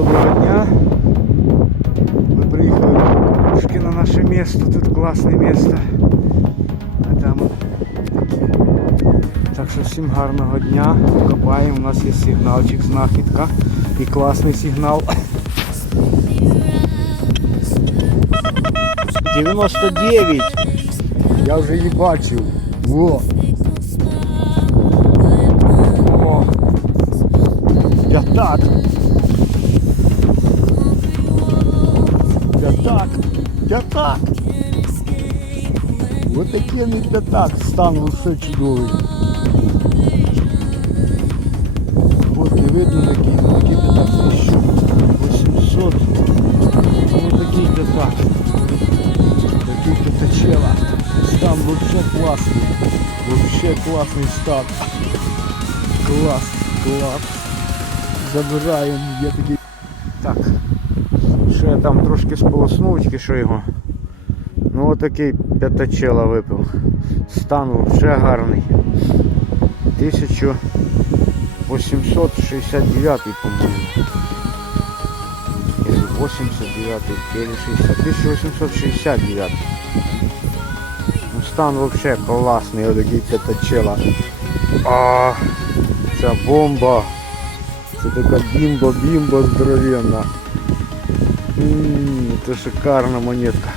Доброго дня. Ми приїхали трошки на наше місто. Тут класне місто. А там от такі. Так що всім гарного дня. Копаємо. У нас є сигналчик, знахідка і класний сигнал. 99. Я вже її бачив. Во. О. П'ятак. П'ятак. П'ятак. Вот такий не п'ятак. Стан все чудовий. От не видно такий, такий п'ятак 1800. Не такий п'ятак. Такий п'ятачела. Стан вообще класний. Вообще класний стан. Клас, клас. Забираємо, є такий. Там трошки сполоснув, тільки що його. Ну отакий п'ятачела випив. Стан вже гарний. 1869, по-моєму. Или 89, или 60. 1869. Ну стан вообще класний, отакий п'ятачела. А, ця бомба. Це така бімба-бімба здоровенна. Ммм, це шикарна монетка.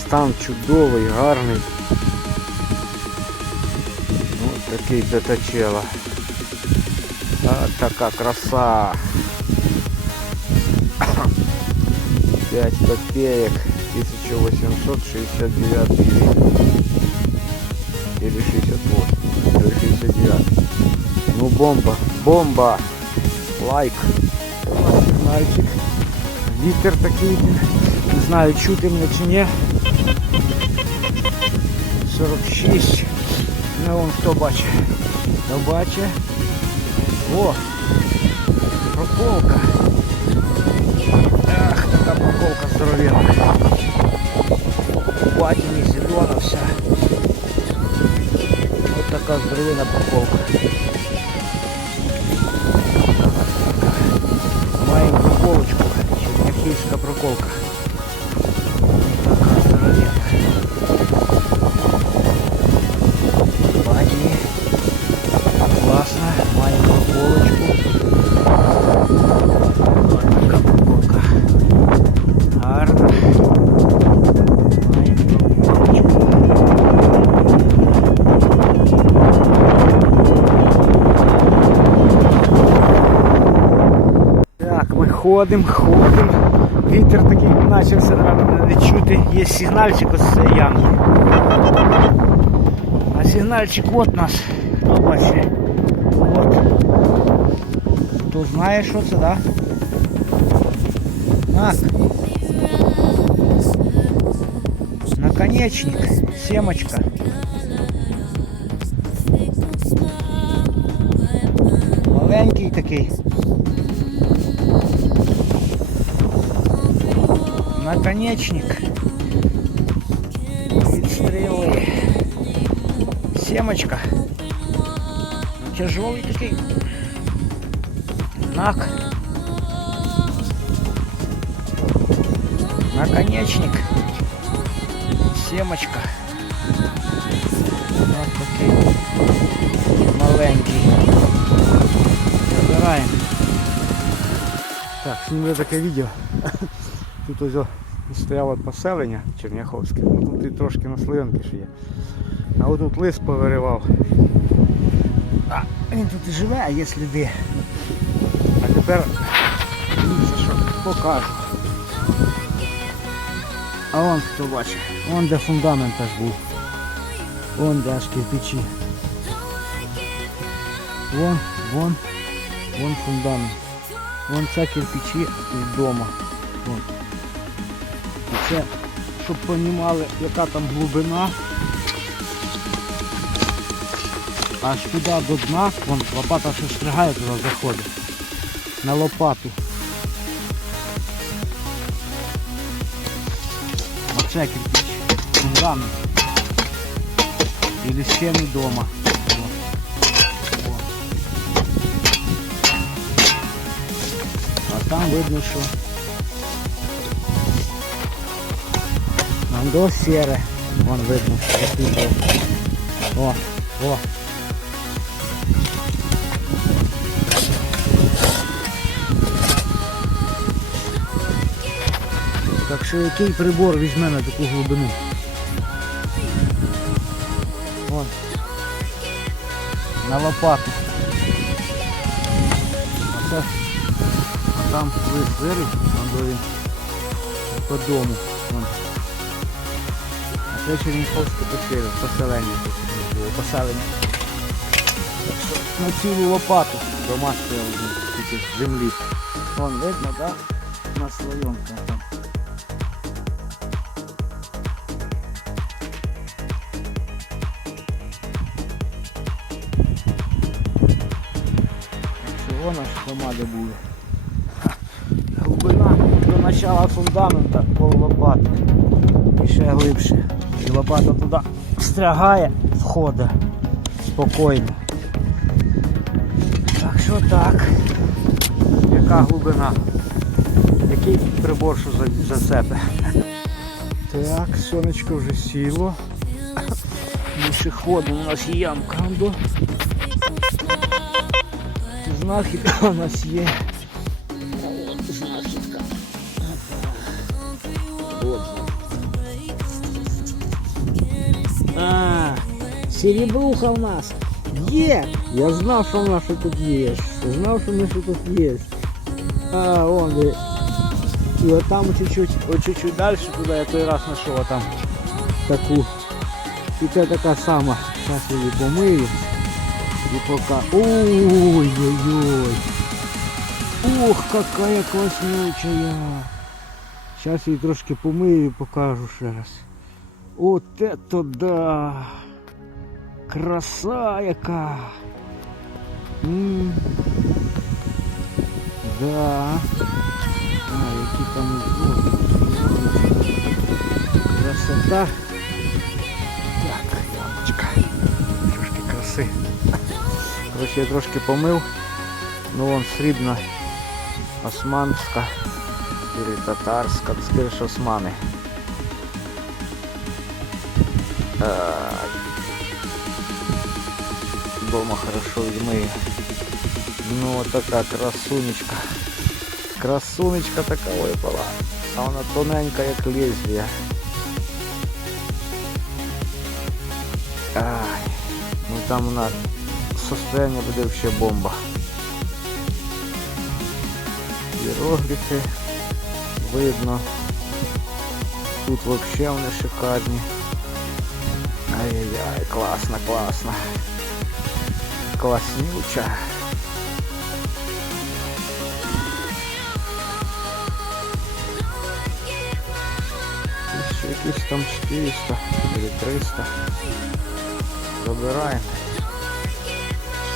Стан чудовий, гарний. Ось такий п'ятачела. А така краса. 5 копеек 1869 гривен. Или 68. Или 69. Ну бомба, бомба. Лайк. Мальчик. Вітер такий. Не знаю, чути мене чи ні. 46. Ну вон хто бачить. Хто бачить. О! Проколка. Ах, така проколка здоровенна. У Батіні зелена вся. Ось така здоровенна проколка. Черняхівська проколка. Така здоровенна. Баді. Класно. Маємо проколочку. Ось така проколка. Гарна. Маємо проколочку. Так, ми ходимо, ходимо. Вітер такий почався не чути. Є сигнальчик ось з цієї ямки. А сигнальчик от нас. Хто бачить? От. Хто знає, що це, да? Так. Наконечник. Семочка. Маленький такий. Наконечник. Від стріли. Семочка. Тяжелый такий. Знак. Наконечник. Семочка. Вот такий маленький. Забираємо. Так, знімаю таке відео. Тут ось стояло поселення Черняховське. Ну, тут і трошки на слоєнки ще є. А от тут лис повиривав. А, він тут і живе, а є сліди. А тепер дивіться, що покажу. А вон хто бачить. Вон де фундамент аж був. Вон де аж кирпичі. Вон, вон, вон фундамент. Вон це кирпичі від дома. Вон. І це, щоб розуміли, яка там глибина. Аж туди до дна, вон лопата ще стригає туди заходить. На лопату. Оце кирпич. Фундамент. Или стіни дома. А там видно, що там до сіре. Вон видно, розпітав. О, о. Так що який прибор візьме на таку глибину? Вон. На лопату. Оце. А там вирив, він по дому. Вон. Це Черніховське поселення, було, Поселення. Так на цілу лопату дома стояли з землі. Вон видно, так? На слоєнка там. Всього наші громади були. Глибина до начала фундамента пол лопати. І ще глибше. Лопата туди встрягає, входить спокійно. Так що так. Яка глибина? Який прибор що зацепи? Так, сонечко вже сіло. Ми ходимо, у нас є ямка. Знахідка у нас є. серебруха у нас. Є! Я знав, що в нас тут є. Знав, що ми що тут є. А, вон де. І от там чуть-чуть, от чуть-чуть далі туди я той раз знайшов а там таку. І це така сама. Зараз я її помию. И пока... Ой-ой-ой. Ух, какая класснючая. Сейчас її трошки помию і покажу ще раз. От это да. Краса яка. М. Да. А, які там узори. Красота. Так, ямочка. Трошки краси. Коротше, я трошки помив. Ну вон срібна османська или татарська, скоріше османи. Ай. Дома хорошо відмию. Ну вот така красунечка. Красунечка така випала. А вона тоненька як лезвія. Ай. Ну там вона состояние буде вообще бомба. Іерогліфи видно. Тут вообще вони шикарні. Ай-яй-яй, класно, класно. Класнюча. Якісь там 400 или 300. Забираємо.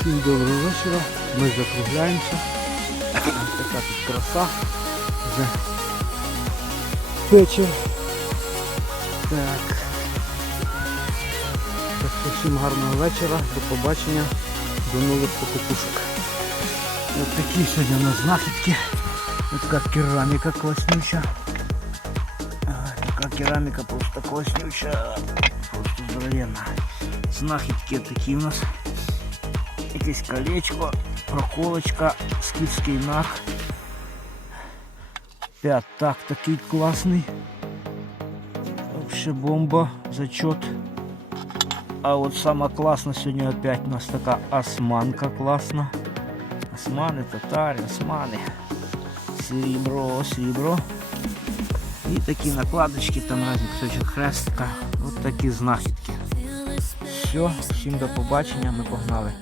Всім доброго вечора. Ми закругляємося. Така тут краса. Вже вечір. Так. Так всім гарного вечора, до побачення, до нових покупушок. Ось такі сьогодні у нас знахідки. Ось така кераміка класнюча. А, Така кераміка просто класнюча. Просто здоровенна. Знахідки такі у нас якесь колечко, проколочка, скіфський нах. П'ятак такий класний. Вообще бомба, зачет. А от сама класна сьогодні опять у нас така османка класна. Османи, татари, османи. Серебро, серебро. І такі накладочки, там разні кусочок хрестка. От такі знахідки. Все, всім до побачення, ми погнали.